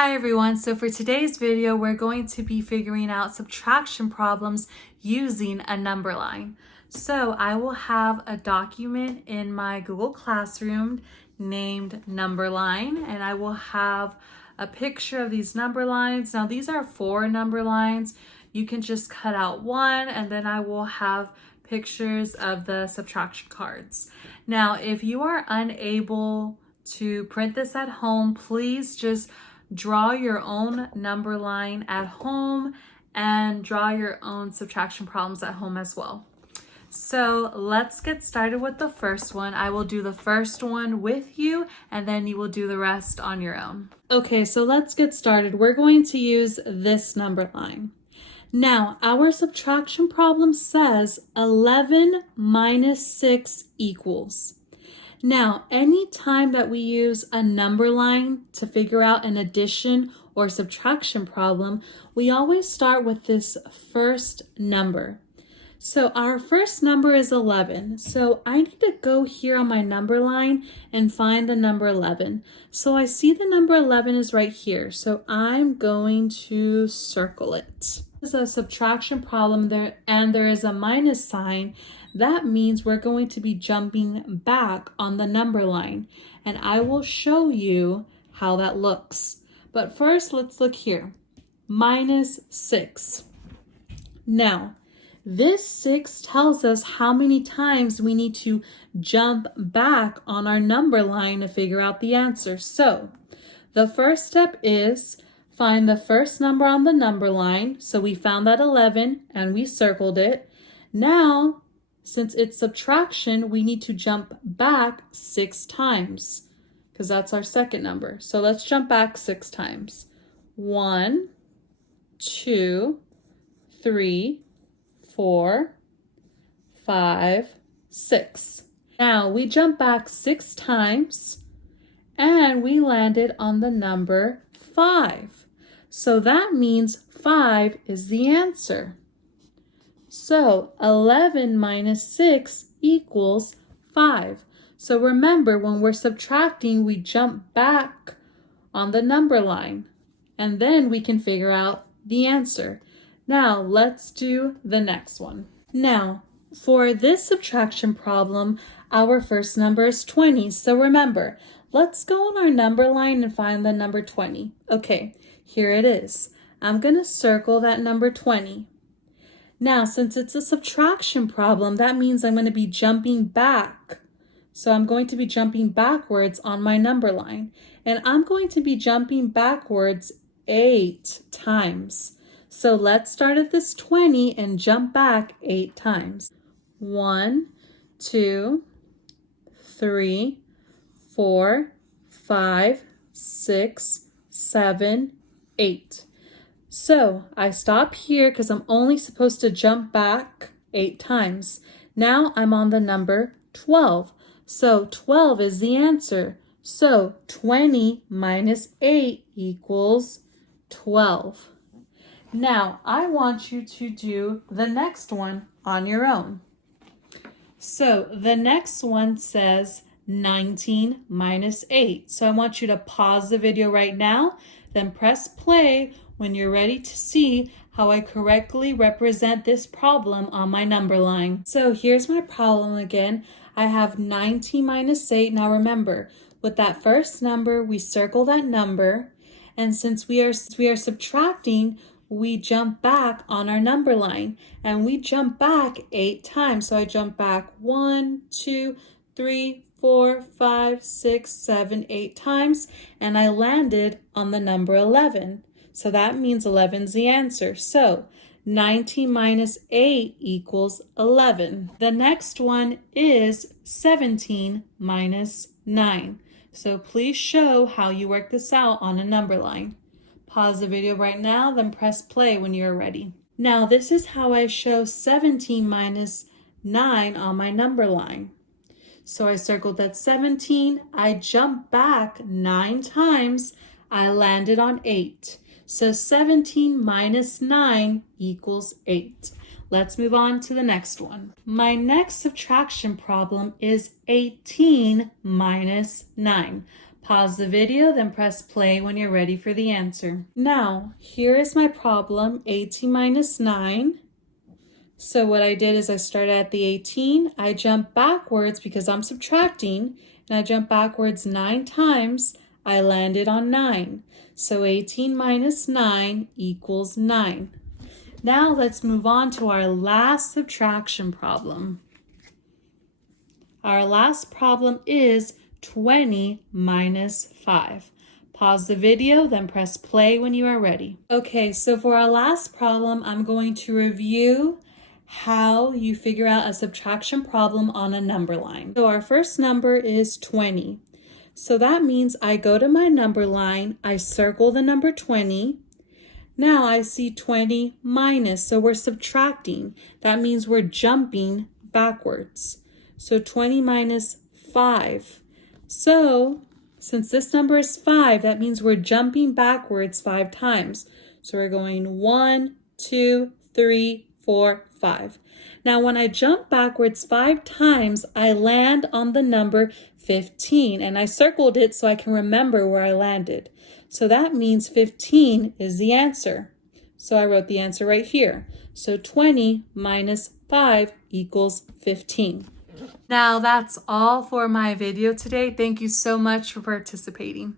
Hi everyone, so for today's video, we're going to be figuring out subtraction problems using a number line. So I will have a document in my Google Classroom named number line, and I will have a picture of these number lines. Now these are 4 number lines. You can just cut out one, and then I will have pictures of the subtraction cards. Now, if you are unable to print this at home, please just draw your own number line at home and draw your own subtraction problems at home as well. So let's get started with the first one. I will do the first one with you and then you will do the rest on your own. Okay, so let's get started. We're going to use this number line. Now, our subtraction problem says 11 minus 6 equals. Now, anytime that we use a number line to figure out an addition or subtraction problem, we always start with this first number. So our first number is 11. So I need to go here on my number line and find the number 11. So I see the number 11 is right here. So I'm going to circle it. This is a subtraction problem there, and there is a minus sign. That means we're going to be jumping back on the number line, and I will show you how that looks. But first, let's look here. Minus 6. Now, this 6 tells us how many times we need to jump back on our number line to figure out the answer. So, the first step is find the first number on the number line. So we found that 11 and we circled it. Now, since it's subtraction, we need to jump back 6 times because that's our second number. So let's jump back 6 times. 1, 2, 3, 4, 5, 6. Now we jump back 6 times and we landed on the number 5. So that means 5 is the answer. So 11 minus 6 equals 5. So remember, when we're subtracting, we jump back on the number line, and then we can figure out the answer. Now let's do the next one. Now, for this subtraction problem, our first number is 20. So remember, let's go on our number line and find the number 20. Okay, here it is. I'm going to circle that number 20. Now, since it's a subtraction problem, that means I'm going to be jumping back. So I'm going to be jumping backwards on my number line. And I'm going to be jumping backwards 8 times. So let's start at this 20 and jump back 8 times. 1, 2, 3, 4, 5, 6, 7, 8. So I stop here because I'm only supposed to jump back 8 times. Now I'm on the number 12. So 12 is the answer. So 20 minus 8 equals 12. Now I want you to do the next one on your own. So the next one says 19 minus 8. So I want you to pause the video right now, then press play when you're ready to see how I correctly represent this problem on my number line. So here's my problem again. I have 19 minus 8. Now remember, with that first number, we circle that number. And since we are subtracting, we jump back on our number line. And we jump back 8 times. So I jump back 1, 2, 3, 4, 5, 6, 7, 8 times. And I landed on the number 11. So that means 11's the answer. So 19 minus 8 equals 11. The next one is 17 minus 9. So please show how you work this out on a number line. Pause the video right now, then press play when you're ready. Now this is how I show 17 minus 9 on my number line. So I circled that 17, I jumped back 9 times, I landed on 8. So 17 minus 9 equals 8. Let's move on to the next one. My next subtraction problem is 18 minus 9. Pause the video, then press play when you're ready for the answer. Now, here is my problem, 18 minus 9. So what I did is I started at the 18, I jumped backwards because I'm subtracting, and I jumped backwards 9 times, I landed on 9. So 18 minus 9 equals 9. Now let's move on to our last subtraction problem. Our last problem is 20 minus 5. Pause the video, then press play when you are ready. Okay, so for our last problem, I'm going to review how you figure out a subtraction problem on a number line. So our first number is 20. So that means I go to my number line, I circle the number 20. Now I see 20 minus, so we're subtracting. That means we're jumping backwards. So 20 minus 5. So since this number is 5, that means we're jumping backwards 5 times. So we're going 1, 2, 3, 4, 5. Now when I jump backwards 5 times, I land on the number 15, and I circled it so I can remember where I landed. So that means 15 is the answer. So I wrote the answer right here. So 20 minus 5 equals 15. Now that's all for my video today. Thank you so much for participating.